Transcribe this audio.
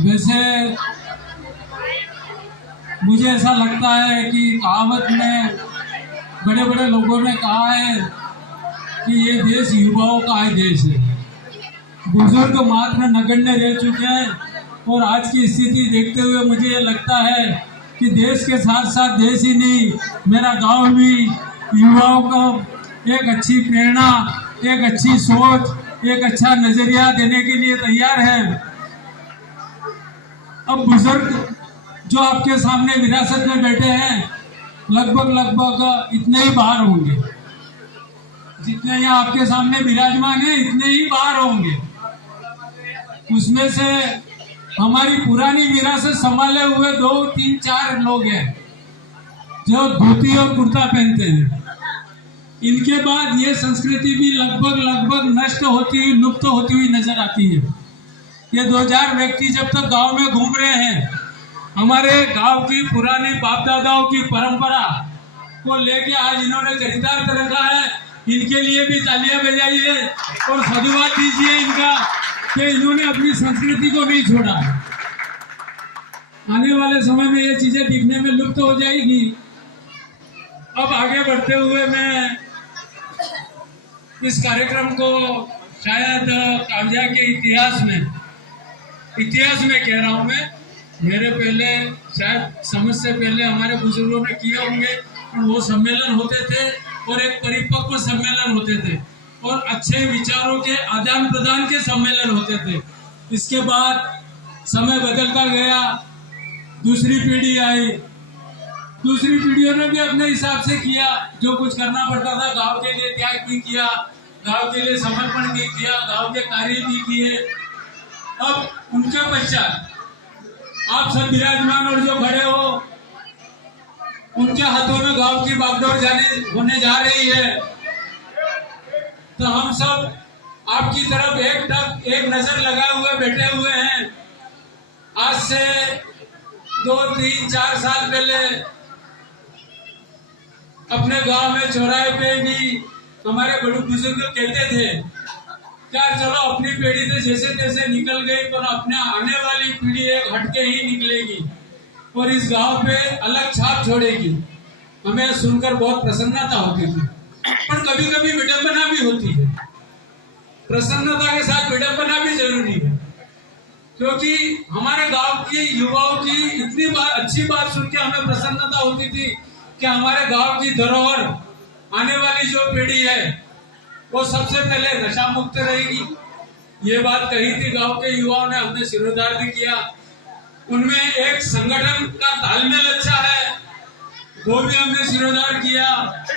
वैसे मुझे ऐसा लगता है कि कहावत में बड़े बड़े लोगों ने कहा है कि ये देश युवाओं का ही देश है। बुजुर्ग मात्र नगण्य रह चुके हैं और आज की स्थिति देखते हुए मुझे ये लगता है कि देश के साथ साथ देश ही नहीं, मेरा गांव भी युवाओं को एक अच्छी प्रेरणा, एक अच्छी सोच, एक अच्छा नजरिया देने के लिए तैयार है। अब बुजुर्ग जो आपके सामने विरासत में बैठे हैं लगभग इतने ही बाहर होंगे, जितने यहाँ आपके सामने विराजमान है इतने ही बाहर होंगे। उसमें से हमारी पुरानी विरासत संभाले हुए 2, 3, 4 लोग हैं जो धोती और कुर्ता पहनते हैं। इनके बाद ये संस्कृति भी लगभग नष्ट होती हुई, लुप्त होती हुई नजर आती है। ये 2000 व्यक्ति जब तक गांव में घूम रहे हैं, हमारे गांव की पुरानी बाप दादाओं की परंपरा को लेके आज इन्होंने चरितार्थ रखा है। इनके लिए भी तालियां बजाइए और साधुवाद दीजिए इनका कि इन्होंने अपनी संस्कृति को नहीं छोड़ा। आने वाले समय में ये चीजें दिखने में लुप्त हो जाएगी। अब आगे बढ़ते हुए मैं इस कार्यक्रम को शायद काव्या के इतिहास में कह रहा हूं मैं। मेरे पहले शायद समझ से पहले हमारे बुजुर्गों ने किए होंगे, वो सम्मेलन होते थे और एक परिपक्व सम्मेलन होते थे और अच्छे विचारों के आदान प्रदान के सम्मेलन होते थे। इसके बाद समय बदलता गया, दूसरी पीढ़ी आई, दूसरी पीढ़ियों ने भी अपने हिसाब से किया, जो कुछ करना पड़ता था गांव के लिए त्याग भी किया, गांव के लिए समर्पण भी किया, गांव के कार्य भी किए। अब उनके पश्चात आप सब विराजमान और जो खड़े हो, उनके हाथों में गांव की बागडोर होने जा रही है। तो हम सब आपकी तरफ एक नजर लगाए हुए बैठे हुए हैं। आज से 2, 3, 4 साल पहले अपने गांव में चौराहे पे भी हमारे बड़े बुजुर्ग कहते थे क्या चलो अपनी पीढ़ी से जैसे तैसे निकल गई, पर अपने आने वाली पीढ़ी एक हटके ही निकलेगी और इस गांव पे अलग छाप छोड़ेगी। हमें सुनकर बहुत प्रसन्नता होती थी, पर कभी कभी विडंबना भी होती है। प्रसन्नता के साथ विडंबना भी जरूरी है, क्योंकि हमारे गांव की युवाओं की इतनी अच्छी बात सुन के हमें प्रसन्नता होती थी कि हमारे गांव की धरोहर आने वाली जो पीढ़ी है वो सबसे पहले नशा मुक्त रहेगी। ये बात कही थी गांव के युवाओं ने, हमने सिरोधार भी किया। उनमें एक संगठन का तालमेल अच्छा है, वो भी हमने सिरोधार किया।